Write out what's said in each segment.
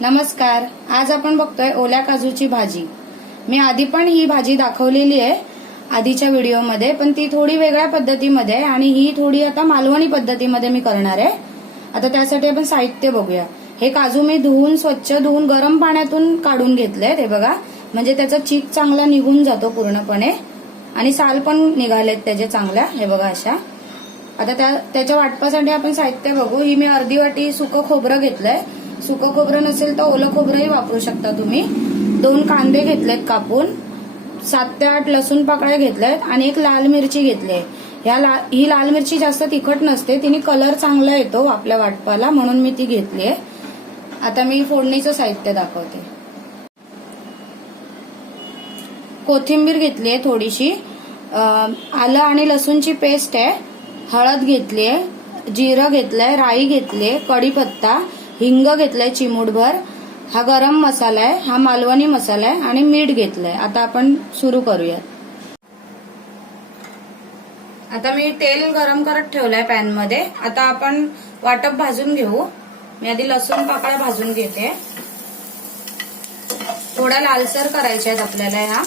नमस्कार. आज आपण बघतोय ओल्या काजूची भाजी. मी आधी पण ही भाजी दाखवलेली आहे आधीच्या व्हिडिओमध्ये, पण ती थोडी वेगळ्या पद्धतीमध्ये आणि ही थोडी आता मालवणी पद्धतीमध्ये मी करणार आहे. आता त्यासाठी आपण साहित्य बघूया. हे काजू मी स्वच्छ धुवून गरम पाण्यातून काढून घेतले. हे बघा, म्हणजे त्याचा चीक चांगला निघून जातो पूर्णपणे आणि साल पण निघालेत त्याचे चांगल्या. हे बघा अशा. आता त्याच्या वाटपासाठी आपण साहित्य बघू. ही मी अर्धी वाटी सुकं खोबरं घेतलंय. सुकं खोबरं नसेल तर ओलं खोबरंही वापरू शकता तुम्ही. 2 कांदे घेतलेत कापून, 7 ते 8 लसूण पाकळ्या घेतल्यात आणि 1 लाल मिरची घेतली. ही लाल मिरची जास्त तिखट नसते, तिने कलर चांगला येतो आपल्या वाटपाला, म्हणून मी ती घेतली. आता मी फोडणीचं साहित्य दाखवते. कोथिंबीर घेतली थोडीशी, आलं आणि लसूणची पेस्ट आहे, हळद घेतली, जिरं घेतलंय, राई घेतली, कढीपत्ता, हिंग घेतलाय चिमूटभर, हा गरम मसाला आहे, हा मालवणी मसाला आहे आणि मीठ घेतलंय. आता आपण सुरू करूयात. आता मी तेल गरम करत ठेवलंय पॅन मध्ये. आता आपण वाटप भाजून घेऊ. मी आधी लसूण पाकळ्या भाजून घेते. थोड्या लालसर करायच्या आहेत आपल्याला ह्या.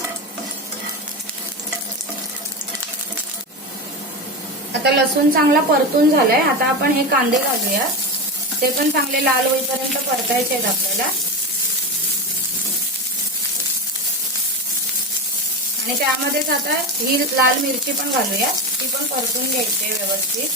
आता लसूण चांगला परतून झालाय. आता आपण हे कांदे घालूया. ते पण चांगले लाल होईपर्यंत परतायचे आहेत आपल्याला. आणि त्यामध्येच आता ही लाल मिरची पण घालूया. ती पण परतून घ्यायची व्यवस्थित.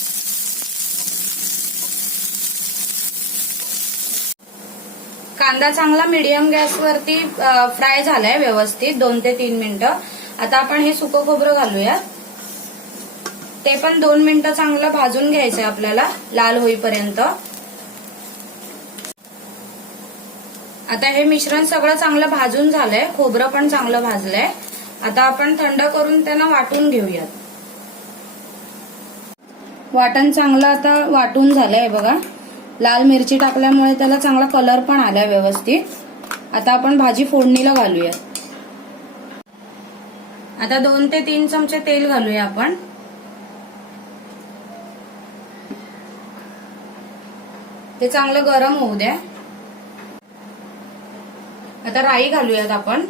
कांदा चांगला मीडियम गॅसवरती फ्राय झालाय व्यवस्थित 2 ते 3 मिनिटं. आता आपण हे सुकं खोबरं घालूया. ते पण 2 मिनिटं चांगलं भाजून घ्यायचंय आपल्याला लाल होईपर्यंत. आता हे मिश्रण सगळं चांगलं भाजून झालंय, खोबरं पण चांगलं भाजलंय. आता आपण थंड करून त्यांना वाटून घेऊयात. वाटण चांगलं आता वाटून झालंय बघा. लाल मिरची टाकल्यामुळे त्याला चांगला कलर पण आलाय व्यवस्थित. आता आपण भाजी फोडणीला घालूया. आता 2 ते 3 चमचे तेल घालूया आपण. ते चांगलं गरम होऊ द्या. आता राई घालूयात आपण.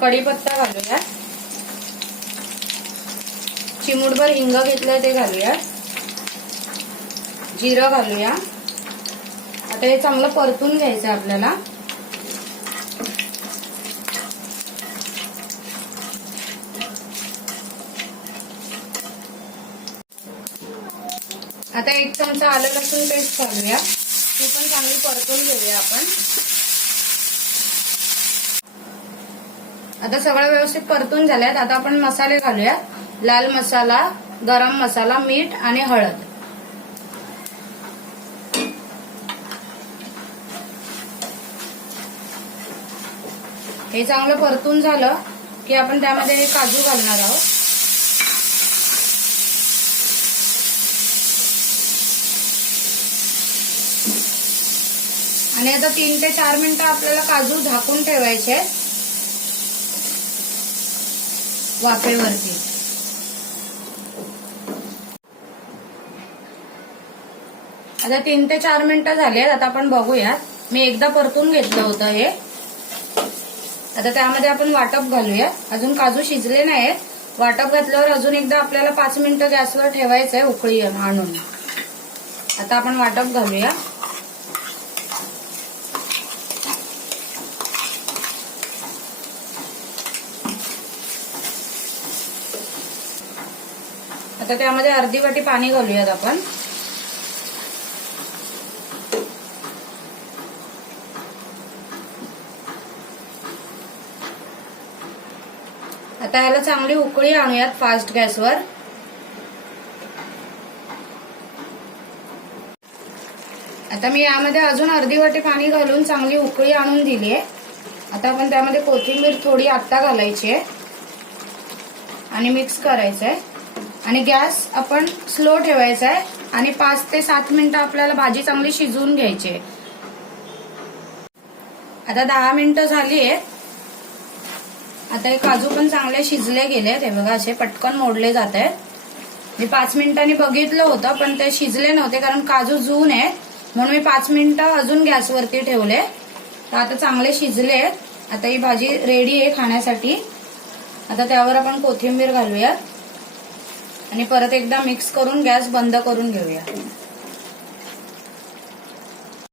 कढीपत्ता घालूया. चिमूटभर हिंग घेतलंय ते घालूया. जिरं घालूया. आता हे चांगलं परतून घ्यायचं आपल्याला. आता 1 चमचा आलं लसूण पेस्ट घालूया. ती पण चांगली परतून घेऊया आपण. आता सगळं व्यवस्थित परतून झाल्यात. आता आपण मसाले घालूया. लाल मसाला, गरम मसाला, मीठ आणि हळद. हे चांगलं परतून झालं की आपण त्यामध्ये काजू घालणार आहोत. आणि आता 3 ते 4 मिनिटं आपल्याला काजू झाकून ठेवायचे वाफेवरती. आता 3 ते 4 मिनिटं झाले. आता आपण बघूयात. मी एकदा परतून घेतलं होतं हे. आता त्यामध्ये आपण वाटप घालूया. अजून काजू शिजले नाहीत. वाटप घातल्यावर अजून एकदा आपल्याला 5 मिनिटं गॅसवर ठेवायचंय उकळी आणून. आता आपण वाटप घालूया. आता त्यामध्ये अर्धी वाटी पाणी घालूयात आपण. आता याला चांगली उकळी आणूयात फास्ट गॅसवर. आता मी यामध्ये अजून अर्धी वाटी पाणी घालून चांगली उकळी आणून दिली आहे. आता आपण त्यामध्ये कोथिंबीर थोडी आत्ता घालायची आहे आणि मिक्स करायचं आहे. आणि गॅस आपण स्लो ठेवायचा आहे आणि 5 ते 7 मिनिटं आपल्याला भाजी चांगली शिजवून घ्यायची आहे. आता 10 मिनिटं झाली आहेत. आता हे काजू पण चांगले शिजले गेलेत. हे बघा असे पटकन मोडले जात आहेत. मी 5 मिनिटांनी बघितलं होतं पण ते शिजले नव्हते कारण काजू जून आहे, म्हणून मी 5 मिनिटं अजून गॅसवरती ठेवले. तर आता चांगले शिजले. आता ही भाजी रेडी आहे खाण्यासाठी. आता त्यावर आपण कोथिंबीर घालूया आणि परत एकदा मिक्स करून गॅस बंद करून घेऊया.